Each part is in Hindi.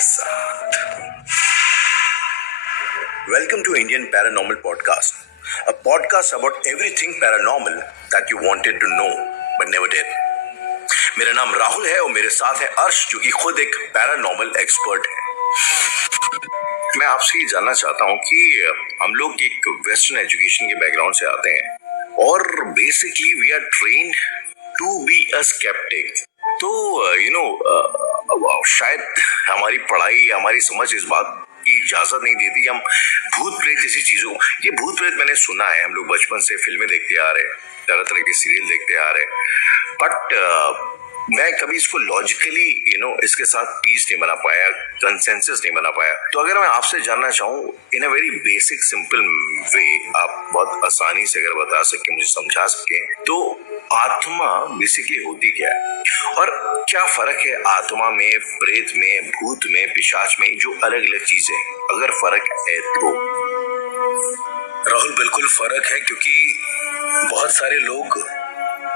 साथ। Welcome to Indian Paranormal Podcast, a podcast about everything paranormal that you wanted to know but never did. मेरा नाम राहुल है और मेरे साथ है अर्श, जो कि खुद एक पैरानॉर्मल एक्सपर्ट है। मैं आपसे ये जानना चाहता हूँ कि हम लोग एक वेस्टर्न एजुकेशन के बैकग्राउंड से आते हैं और basically we are trained to be a skeptic. तो शायद हमारी पढ़ाई, हमारी समझ इस बात की इजाजत नहीं देती हम भूत प्रेत जैसी चीजों, ये भूत प्रेत मैंने सुना है, हम लोग बचपन से फिल्में देखते आ रहे हैं, तरह तरह के सीरियल देखते आ रहे हैं, बट मैं कभी इसको लॉजिकली इसके साथ पीस नहीं बना पाया, कंसेंसस नहीं बना पाया। तो अगर मैं आपसे जानना चाहूँ in a very basic simple way, आप बहुत आसानी से अगर बता सके, मुझे समझा सके, तो आत्मा बेसिकली होती क्या है और क्या फर्क है आत्मा में, प्रेत में, भूत में, पिशाच में, जो अलग अलग चीजें, अगर फर्क है तो? राहुल, बिल्कुल फर्क है, क्योंकि बहुत सारे लोग,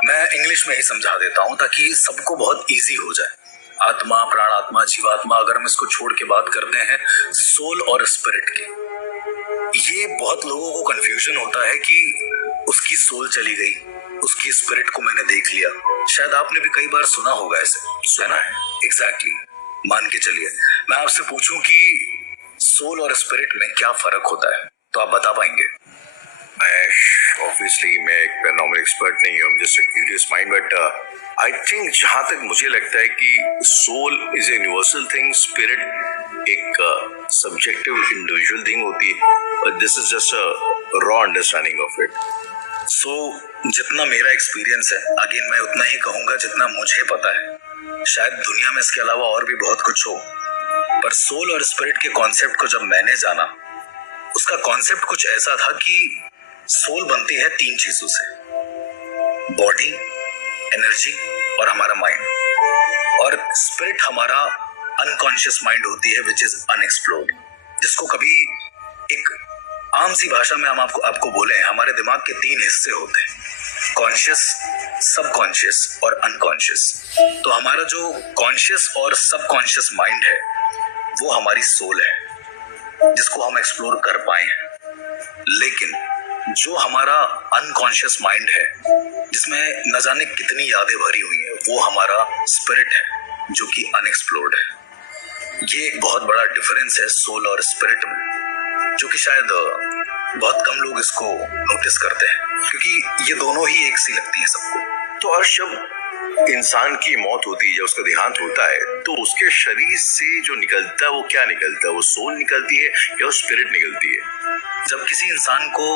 मैं इंग्लिश में ही समझा देता हूं ताकि सबको बहुत इजी हो जाए। आत्मा, प्राणात्मा, जीवात्मा, अगर हम इसको छोड़ के बात करते हैं सोल और स्पिरिट की, ये बहुत लोगों को कंफ्यूजन होता है कि उसकी सोल चली गई, उसकी स्पिरिट को मैंने देख लिया। शायद आपने भी कई बार सुना होगा ऐसे। सुना है। एग्जैक्टली। मान के चलिए मैं आपसे पूछूं कि सोल और स्पिरिट में क्या फर्क होता है, तो आप बता पाएंगे? ऑब्वियसली मैं एक पैरानॉर्मल एक्सपर्ट नहीं हूँ, just a curious mind, but I think जहां तक मुझे लगता है कि soul is a universal thing, spirit एक सब्जेक्टिव इंडिविजुअल थिंग होती है, but this is just a raw understanding of it. So जितना मेरा एक्सपीरियंस है, अगेन मैं उतना ही कहूंगा जितना मुझे पता है। शायद दुनिया में इसके अलावा और भी बहुत कुछ हो, पर सोल और स्पिरिट के कॉन्सेप्ट को जब मैंने जाना, उसका कॉन्सेप्ट कुछ ऐसा था कि सोल बनती है 3 चीजों से: बॉडी, एनर्जी और हमारा माइंड। और स्पिरिट हमारा अनकॉन्शियस माइंड होती है, विच इज अनएक्सप्लोर्ड, जिसको कभी एक आम सी भाषा में हम आपको बोले, हमारे दिमाग के 3 हिस्से होते हैं: कॉन्शियस, सबकॉन्शियस और अनकॉन्शियस। तो हमारा जो कॉन्शियस और सबकॉन्शियस माइंड है, वो हमारी सोल है, जिसको हम एक्सप्लोर कर पाए हैं। लेकिन जो हमारा अनकॉन्शियस माइंड है, जिसमें न जाने कितनी यादें भरी हुई हैं, वो हमारा स्पिरिट है, जो कि अनएक्सप्लोर्ड है। ये एक बहुत बड़ा डिफरेंस है सोल और स्पिरिट में, जो कि शायद बहुत कम लोग इसको नोटिस करते हैं, क्योंकि ये दोनों ही एक सी लगती हैं सबको। तो अर्श, जब इंसान की मौत होती है, जब उसका देहांत होता है, तो उसके शरीर से जो निकलता है वो क्या निकलता है? वो सोल निकलती है या वो स्पिरिट निकलती है? जब किसी इंसान को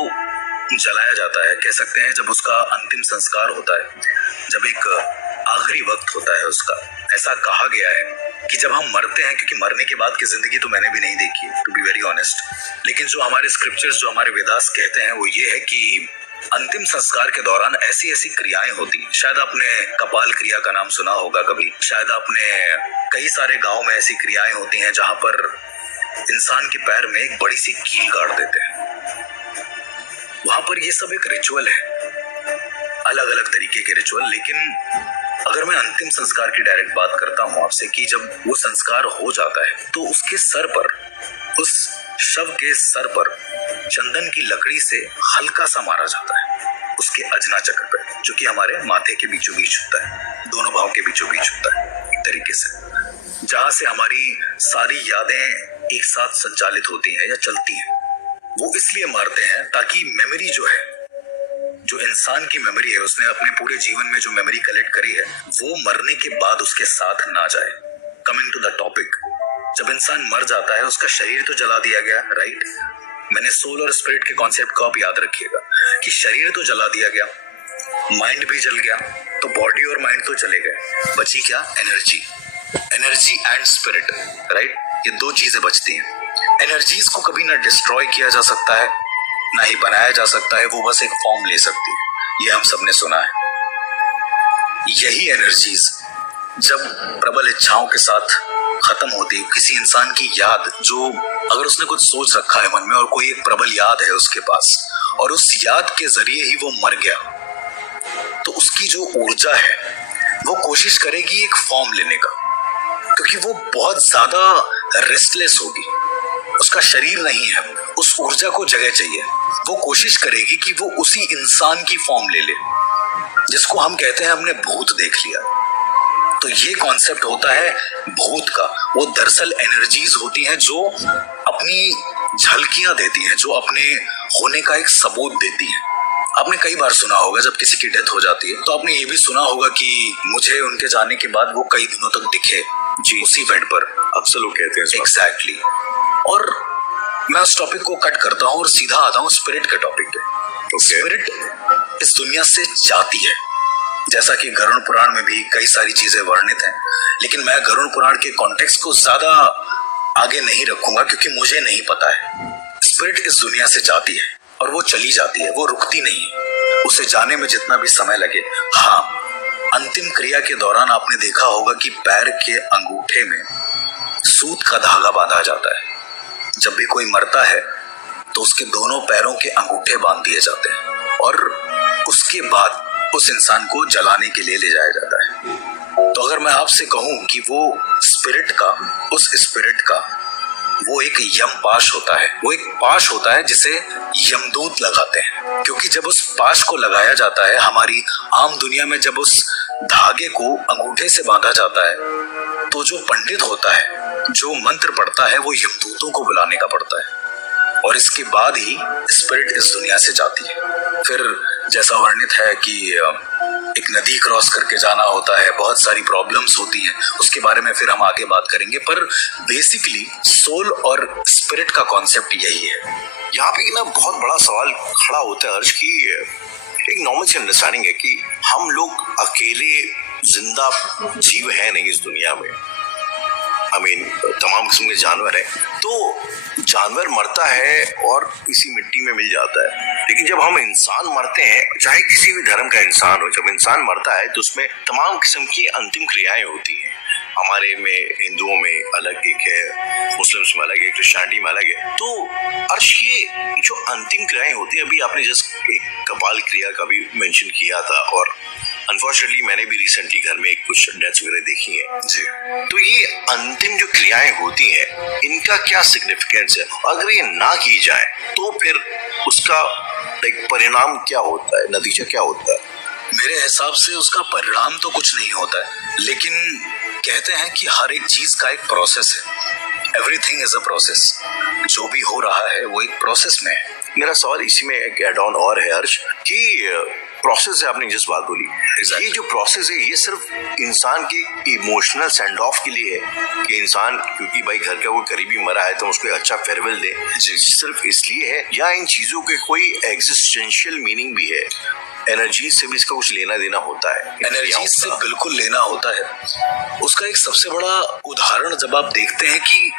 जलाया जाता है, कह सकते हैं जब उसका अंतिम संस्कार होता है, जब एक आखिरी वक्त होता है उसका, ऐसा कहा गया है कि जब हम मरते हैं, क्योंकि मरने के बाद की जिंदगी तो मैंने भी नहीं देखी, टू बी वेरी ऑनेस्ट, लेकिन जो हमारे स्क्रिप्चर्स, जो हमारे वेदास कहते हैं, वो ये है कि अंतिम संस्कार के दौरान ऐसी ऐसी क्रियाएं होती हैं। शायद आपने कपाल क्रिया का नाम सुना होगा कभी, शायद आपने, कई सारे गाँव में ऐसी क्रियाएं होती हैं जहां पर इंसान के पैर में एक बड़ी सी कील गाड़ देते हैं। वहां पर ये सब एक रिचुअल है, अलग अलग तरीके के रिचुअल। लेकिन अगर मैं अंतिम संस्कार की डायरेक्ट बात करता हूं आपसे, कि जब वो संस्कार हो जाता है, तो उसके सर पर, उस शव के सर पर चंदन की लकड़ी से हल्का सा मारा जाता है, उसके अजना चक्र पे, जो कि हमारे माथे के बीचों बीच होता है, दोनों भाव के बीचों बीच होता है एक तरीके से, जहां से हमारी सारी यादें एक साथ संचालित होती हैं या चलती हैं। वो इसलिए मारते हैं ताकि मेमोरी जो है, जो इंसान की मेमोरी है, उसने अपने पूरे जीवन में जो मेमोरी कलेक्ट करी है, वो मरने के बाद उसके साथ ना जाए। कमिंग टू द टॉपिक, जब इंसान मर जाता है, उसका शरीर तो जला दिया गया, राइट? मैंने सोल और स्पिरिट के कॉन्सेप्ट को आप याद रखिएगा कि शरीर तो जला दिया गया, माइंड भी जल गया, तो बॉडी और माइंड तो चले गए, बची क्या? Energy. Energy and spirit, right? ये 2 चीजें बचती हैं। एनर्जीज को कभी ना डिस्ट्रॉय किया जा सकता है, ना ही बनाया जा सकता है, वो बस एक फॉर्म ले सकती है, ये हम सबने सुना है। यही एनर्जीज जब प्रबल इच्छाओं के साथ खत्म होती, किसी इंसान की याद, जो अगर उसने कुछ सोच रखा है मन में और कोई एक प्रबल याद है उसके पास, और उस याद के जरिए ही वो मर गया, तो उसकी जो ऊर्जा है वो कोशिश करेगी एक फॉर्म लेने का, क्योंकि वो बहुत ज्यादा रेस्टलेस होगी, उसका शरीर नहीं है, उस ऊर्जा को जगह चाहिए। वो कोशिश करेगी कि वो उसी इंसान की फॉर्म ले ले जिसको हम कहते हैं हमने भूत देख लिया। तो ये कॉन्सेप्ट होता है भूत का। वो दरअसल एनर्जीज होती हैं जो अपनी झलकियां देती हैं, जो अपने होने का एक सबूत देती हैं। आपने कई बार सुना होगा जब किसी की डेथ हो जाती है तो आपने ये भी सुना होगा कि मुझे उनके जाने के बाद वो कई दिनों तक दिखे जी उसी बेड पर। अक्सर लोग कहते हैं एग्जैक्टली। और मैं उस टॉपिक को कट करता हूँ और सीधा आता हूँ स्पिरिट के टॉपिक पे। स्पिरिट इस दुनिया से जाती है, जैसा कि गरुड़ पुराण में भी कई सारी चीजें वर्णित हैं, लेकिन मैं गरुड़ पुराण के कॉन्टेक्स्ट को ज्यादा आगे नहीं रखूंगा क्योंकि मुझे नहीं पता है। स्पिरिट इस दुनिया से जाती है और वो चली जाती है, वो रुकती नहीं है। उसे जाने में जितना भी समय लगे। हाँ, अंतिम क्रिया के दौरान आपने देखा होगा कि पैर के अंगूठे में सूत का धागा बांधा जाता है। जब भी कोई मरता है तो उसके दोनों पैरों के अंगूठे बांध दिए जाते हैं और उसके बाद उस इंसान को जलाने के लिए ले जाया जाता है। तो अगर मैं आपसे कहूं कि वो स्पिरिट का, उस स्पिरिट का वो एक यम पाश होता है, वो एक पाश होता है जिसे यमदूत लगाते हैं। क्योंकि जब उस पाश को लगाया जाता है, हमारी आम दुनिया में जब उस धागे को अंगूठे से बांधा जाता है तो जो पंडित होता है, जो मंत्र पढ़ता है, वो यमदूतों को बुलाने का पड़ता है और इसके बाद ही स्पिरिट इस दुनिया से जाती है। फिर जैसा वर्णित है कि एक नदी क्रॉस करके जाना होता है, बहुत सारी प्रॉब्लम्स होती हैं, उसके बारे में फिर हम आगे बात करेंगे। पर बेसिकली सोल और स्पिरिट का कॉन्सेप्ट यही है। यहाँ पे ना बहुत बड़ा सवाल खड़ा होता है हर्ष की एक नॉर्मल सी अंडरस्टैंडिंग है कि हम लोग अकेले जिंदा जीव है नहीं इस दुनिया में। तमाम किस्म के जानवर है, तो जानवर मरता है और इसी मिट्टी में मिल जाता है। लेकिन जब हम इंसान मरते हैं, चाहे किसी भी धर्म का इंसान हो, जब इंसान मरता है तो उसमें तमाम किस्म की अंतिम क्रियाएं होती हैं। हमारे में हिंदुओं में अलग एक है, मुस्लिम्स में अलग है, क्रिश्चियनिटी में अलग है। तो अर्श ये जो अंतिम क्रियाएं होती है, अभी आपने जस्ट एक कपाल क्रिया का भी मेंशन किया था और अनफॉर्चुनेटली मैंने भी रिसेंटली घर में कुछ डेथ्स वगैरह देखी है जी। तो ये अंतिम जो क्रियाएं होती हैं, इनका क्या सिग्निफिकेंस है? अगर ये ना की जाए तो फिर उसका एक परिणाम क्या होता है, नतीजा क्या होता है? मेरे हिसाब से उसका परिणाम तो कुछ नहीं होता है, लेकिन कहते हैं कि हर एक चीज का एक प्रोसेस है। Everything is a process. जो भी हो रहा है वो एक प्रोसेस में है। मेरा सवाल इसी में एक एड ऑन और है हर्ष कि प्रोसेस है, आपने जिस बात बोली exactly. ये जो प्रोसेस है ये सिर्फ इंसान के इमोशनल सेंड ऑफ के लिए है कि इंसान क्योंकि भाई घर का कोई करीबी मरा है तो उसको अच्छा फेयरवेल दे, सिर्फ इसलिए है, या इन चीजों के कोई एग्जिस्टेंशियल मीनिंग भी है? एनर्जी से भी इसका कुछ लेना देना होता है? एनर्जी से बिल्कुल लेना होता है। उसका एक सबसे बड़ा उदाहरण जब आप देखते हैं कि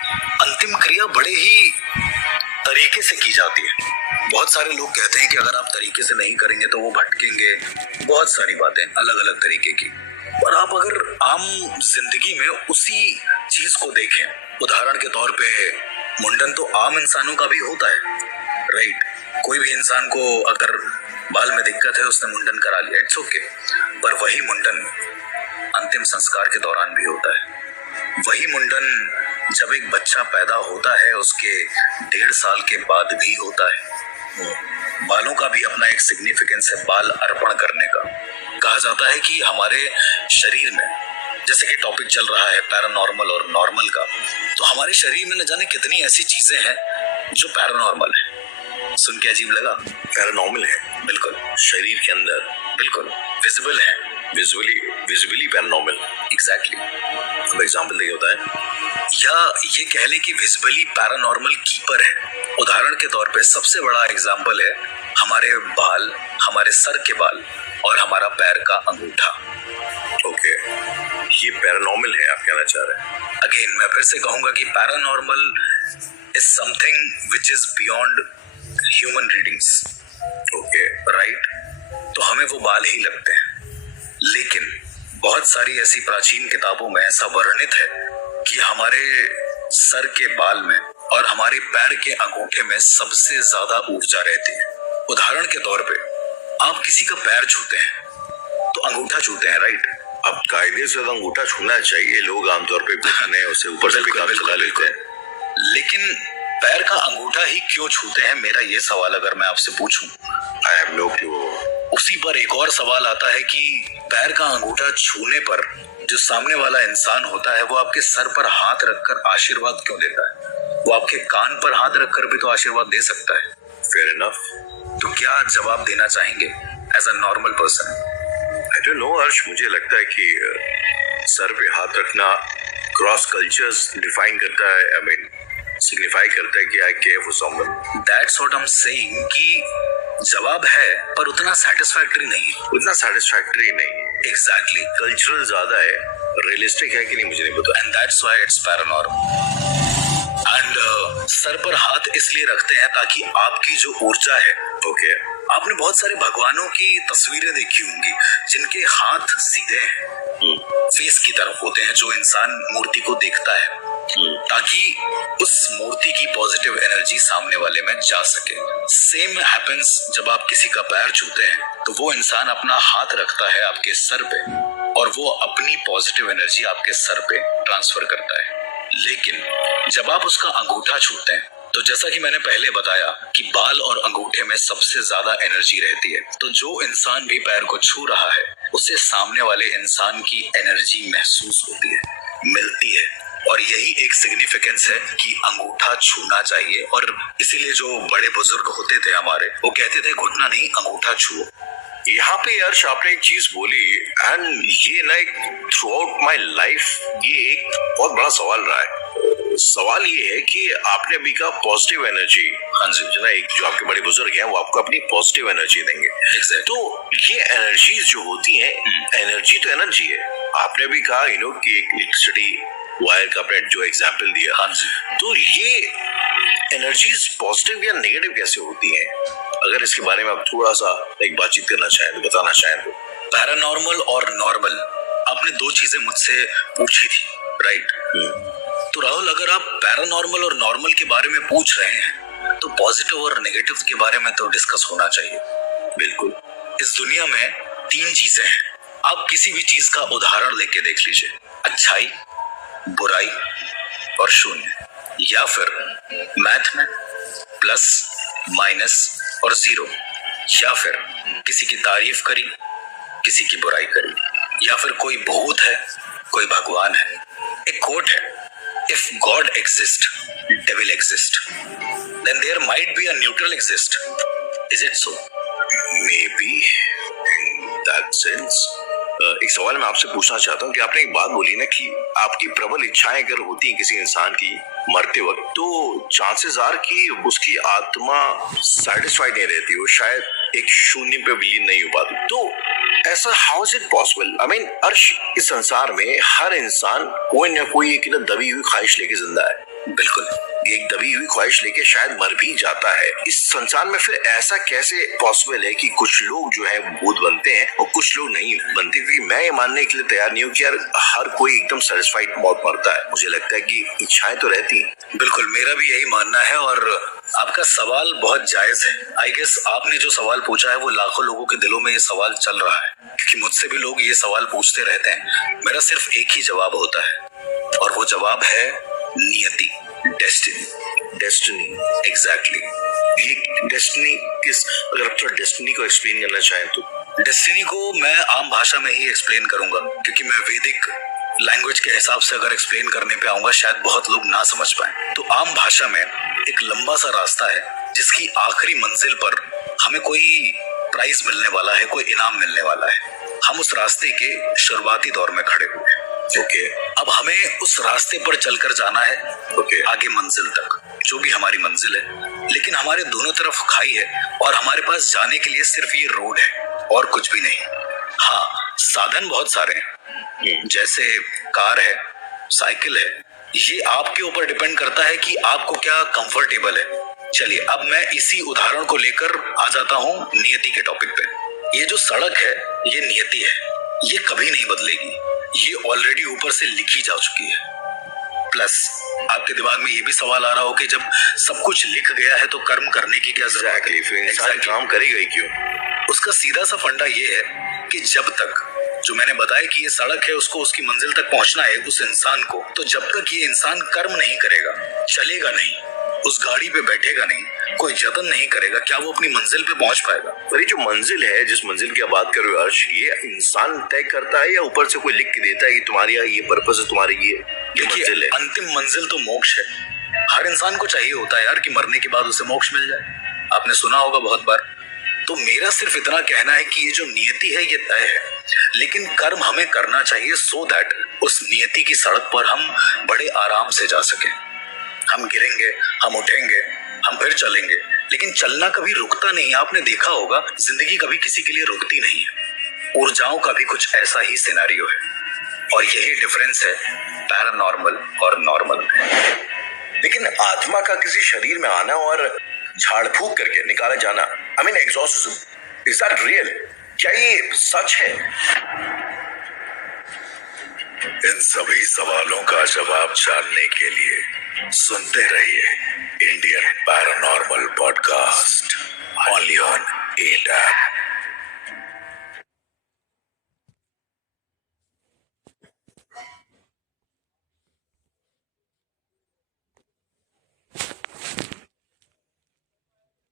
अंतिम क्रिया बड़े ही तरीके से की जाती है। बहुत सारे लोग कहते हैं कि अगर आप तरीके से नहीं करेंगे तो वो भटकेंगे, बहुत सारी बातें अलग अलग तरीके की। और आप अगर आम जिंदगी में उसी चीज को देखें, उदाहरण के तौर पे मुंडन तो आम इंसानों का भी होता है, राइट? कोई भी इंसान को अगर बाल में दिक्कत है, उसने मुंडन करा लिया, इट्स ओके। पर वही मुंडन अंतिम संस्कार के दौरान भी होता है। वही मुंडन जब एक बच्चा पैदा होता है उसके 1.5 साल के बाद भी होता है। बालों का भी अपना एक सिग्निफिकेंस है, बाल अर्पण करने का। कहा जाता है कि हमारे शरीर में, जैसे कि टॉपिक चल रहा है पैरानॉर्मल और नॉर्मल का, तो हमारे शरीर में न जाने कितनी ऐसी चीजें हैं जो पैरानॉर्मल है। सुन के अजीब लगा? पैरानॉर्मल है बिल्कुल, शरीर के अंदर बिल्कुल विजिबल है, विजुअली पैरानॉर्मल। एग्जैक्टली। अब एग्जांपल देखिए होता है, या ये कह लें कि विजुअली पैरानॉर्मल कीपर है। उदाहरण के तौर पे सबसे बड़ा एग्जांपल है हमारे बाल, हमारे सर के बाल और हमारा पैर का अंगूठा। ओके, ये पैरानॉर्मल है आप कहना चाह रहे हैं? अगेन मैं फिर से कहूंगा कि paranormal is something which is beyond human readings. Okay, right? तो हमें वो बाल ही लगते हैं, लेकिन बहुत सारी ऐसी प्राचीन किताबों में ऐसा वर्णित है कि हमारे सर के बाल में और हमारे पैर के अंगूठे में सबसे ज्यादा ऊर्जा रहती है। उदाहरण के तौर पे आप किसी का पैर छूते हैं तो अंगूठा छूते हैं, राइट? अब कायदे से तो अंगूठा छूना चाहिए, लोग आमतौर पे घुटने उससे ऊपर से भी काम चला लेते हैं। लेकिन पैर का अंगूठा ही क्यों छूते हैं, मेरा ये सवाल अगर मैं आपसे पूछूं। I have no clue. उसी पर एक और सवाल आता है कि पैर का अंगूठा छूने पर जो सामने वाला इंसान होता है वो आपके सर पर हाथ रखकर आशीर्वाद क्यों देता है? वो आपके कान पर हाथ रखकर भी तो आशीर्वाद दे सकता है। Fair enough. तो क्या जवाब देना चाहेंगे as a normal person? I don't know Harsh, मुझे लगता है कि सर पे हाथ रखना क्रॉस कल्चर्स डिफाइन करता है, आई मीन सिग्निफाई करता है कि I care for someone. That's what I am saying कि जवाब है पर उतना सेटिस्फैक्टरी नहीं है। उतना सेटिस्फैक्टरी नहीं है। एग्जैक्टली। कल्चरल ज्यादा है, रियलिस्टिक है कि नहीं मुझे नहीं पता। And that's why it's paranormal. And sir पर हाथ इसलिए रखते हैं ताकि आपकी जो ऊर्जा है, ओके, आपने बहुत सारे भगवानों की तस्वीरें देखी होंगी जिनके हाथ सीधे हैं, फेस की तरफ होते हैं, जो इंसान मूर्ति को देखता है ताकि उस मूर्ति की पॉजिटिव एनर्जी सामने वाले में जा सके। सेम हैपेंस जब आप किसी का पैर छूते हैं तो वो इंसान अपना हाथ रखता है आपके सर पे और वो अपनी पॉजिटिव एनर्जी आपके सर पे ट्रांसफर करता है। लेकिन जब आप उसका अंगूठा छूते हैं तो जैसा कि मैंने पहले बताया कि बाल और अंगूठे में सबसे ज्यादा एनर्जी रहती है, तो जो इंसान भी पैर को छू रहा है उसे सामने वाले इंसान की एनर्जी महसूस होती है, मिलती है। और यही एक सिग्निफिकेंस है कि अंगूठा छूना चाहिए। और इसीलिए जो बड़े बुजुर्ग होते थे हमारे, वो कहते थे घुटना नहीं अंगूठा छुओ। यहाँ पे हर्ष आपने एक चीज बोली एंड ये ना एक थ्रू आउट माई लाइफ ये एक बहुत बड़ा सवाल रहा है। सवाल ये है कि आपने अभी का पॉजिटिव एनर्जी, हाँ जी, जो ना एक जो आपके बड़े बुजुर्ग हैं वो आपको अपनी पॉजिटिव एनर्जी देंगे। Exactly. तो ये एनर्जीज जो होती हैं, एनर्जी तो एनर्जी है। आपने भी कहा कि एक इलेक्ट्रिसिटी वायर का आपने जो एग्जाम्पल दिया, हाँ जी, तो ये एनर्जीज पॉजिटिव या नेगेटिव कैसे होती हैं? अगर इसके बारे में आप थोड़ा सा एक बातचीत करना चाहें तो बताना चाहें तो। पैरानॉर्मल और नॉर्मल, आपने दो चीजें मुझसे पूछी थी, राइट? तो राहुल, अगर आप पैरानॉर्मल और नॉर्मल के बारे में पूछ रहे हैं तो पॉजिटिव और नेगेटिव के बारे में तो डिस्कस होना चाहिए। बिल्कुल। इस दुनिया में तीन चीजें हैं, आप किसी भी चीज का उदाहरण लेके देख लीजिए, अच्छाई, बुराई और शून्य, या फिर मैथ में प्लस, माइनस और जीरो, या फिर किसी की तारीफ करी, किसी की बुराई करी, या फिर कोई भूत है, कोई भगवान है। एक कोट है, if God exist, devil exist, then there might be a neutral exist. Is it so? Maybe in that sense. एक सवाल मैं आपसे पूछना चाहता हूँ कि आपने एक बात बोली ना कि आपकी प्रबल इच्छाएं अगर होती हैं किसी इंसान की मरते वक्त, तो चांसेस आर कि उसकी आत्मा सेटिस्फाइड नहीं रहती, वो शायद एक शून्य पे विलीन नहीं हो पाती। तो ऐसा how is it possible? I mean अर्श, इस संसार में हर इंसान कोई ना कोई एक दबी हुई ख्वाहिश लेके जिंदा है। बिल्कुल, एक दबी हुई ख्वाहिश लेके शायद मर भी जाता है। इस संसार में फिर ऐसा कैसे पॉसिबल है कि कुछ लोग जो है भूत बनते हैं और कुछ लोग नहीं बनते? क्योंकि मैं ये मानने के लिए तैयार नहीं हूँ कि यार हर कोई एकदम सेटिस्फाइड मौत मरता है। मुझे लगता है कि इच्छाएं तो रहती हैं। बिल्कुल, मेरा भी यही मानना है और आपका सवाल बहुत जायज है। आई गेस आपने जो सवाल पूछा है वो लाखों लोगों के दिलों में ये सवाल चल रहा है, क्योंकि मुझसे भी लोग ये सवाल पूछते रहते हैं। मेरा सिर्फ एक ही जवाब होता है और वो जवाब है नियति, डेस्टिनी। एग्जैक्टली। ये डेस्टिनी किस, अगर आप थोड़ा डेस्टिनी को एक्सप्लेन करना चाहें तो? डेस्टिनी को मैं आम भाषा में ही एक्सप्लेन करूंगा, क्योंकि मैं वैदिक लैंग्वेज के हिसाब से अगर एक्सप्लेन करने पे आऊंगा शायद बहुत लोग ना समझ पाए। तो आम भाषा में एक लंबा सा रास्ता है जिसकी आखिरी मंजिल पर हमें कोई प्राइज मिलने वाला है, कोई इनाम मिलने वाला है। हम उस रास्ते के शुरुआती दौर में खड़े हुए हैं। ओके, अब हमें उस रास्ते पर चलकर जाना है, ओके, आगे मंजिल तक, जो भी हमारी मंजिल है। लेकिन हमारे दोनों तरफ खाई है और हमारे पास जाने के लिए सिर्फ ये रोड है और कुछ भी नहीं। हाँ, साधन बहुत सारे हैं, जैसे कार है, साइकिल है। ये आपके ऊपर डिपेंड करता है कि आपको क्या कंफर्टेबल है। चलिए, अब मैं इसी उदाहरण को लेकर आ जाता हूँ नियति के टॉपिक पे। ये जो सड़क है ये नियति है, ये कभी नहीं बदलेगी, ये ऑलरेडी ऊपर से लिखी जा चुकी है। प्लस आपके दिमाग में ये भी सवाल आ रहा हो कि जब सब कुछ लिख गया है तो कर्म करने की क्या जरूरत है? फिर इंसान काम करेगा ही क्यों? उसका सीधा सा फंडा ये है कि जब तक जो मैंने बताया कि ये सड़क है, उसको उसकी मंजिल तक पहुंचना है उस इंसान को, तो जब तक ये इंसान कर्म नहीं करेगा, चलेगा नहीं, उस गाड़ी पे बैठेगा नहीं, कोई जतन नहीं करेगा, क्या वो अपनी मंजिल पे पहुंच पाएगा? पर ये जो मंजिल है, जिस मंजिल की आप बात कर रहे हो अर्श, ये इंसान तय करता है या ऊपर से कोई लिख के देता है कि तुम्हारी ये पर्पस है, तुम्हारी ये मंजिल है? अंतिम मंजिल तो मोक्ष है। हर इंसान को चाहिए होता है यार कि मरने के बाद उसे मोक्ष मिल जाए। आपने सुना होगा बहुत बार। तो मेरा सिर्फ इतना कहना है कि ये जो नियति है ये तय है, लेकिन कर्म हमें करना चाहिए सो दैट उस नियति की सड़क पर हम बड़े आराम से जा सकें। हम गिरेंगे, हम उठेंगे, हम फिर चलेंगे, लेकिन चलना कभी रुकता नहीं है। आपने देखा होगा जिंदगी कभी किसी के लिए रुकती नहीं है। ऊर्जाओं का भी कुछ ऐसा ही सिनेरियो है, और यही डिफरेंस है पैरानॉर्मल और नॉर्मल। लेकिन आत्मा का किसी शरीर में आना और झाड़ फूक करके निकाला जाना, I mean exorcism, is that real? क्या ये सच है? इन सभी सवालों का जवाब जानने के लिए सुनते रहिए इंडियन पैरानॉर्मल पॉडकास्ट।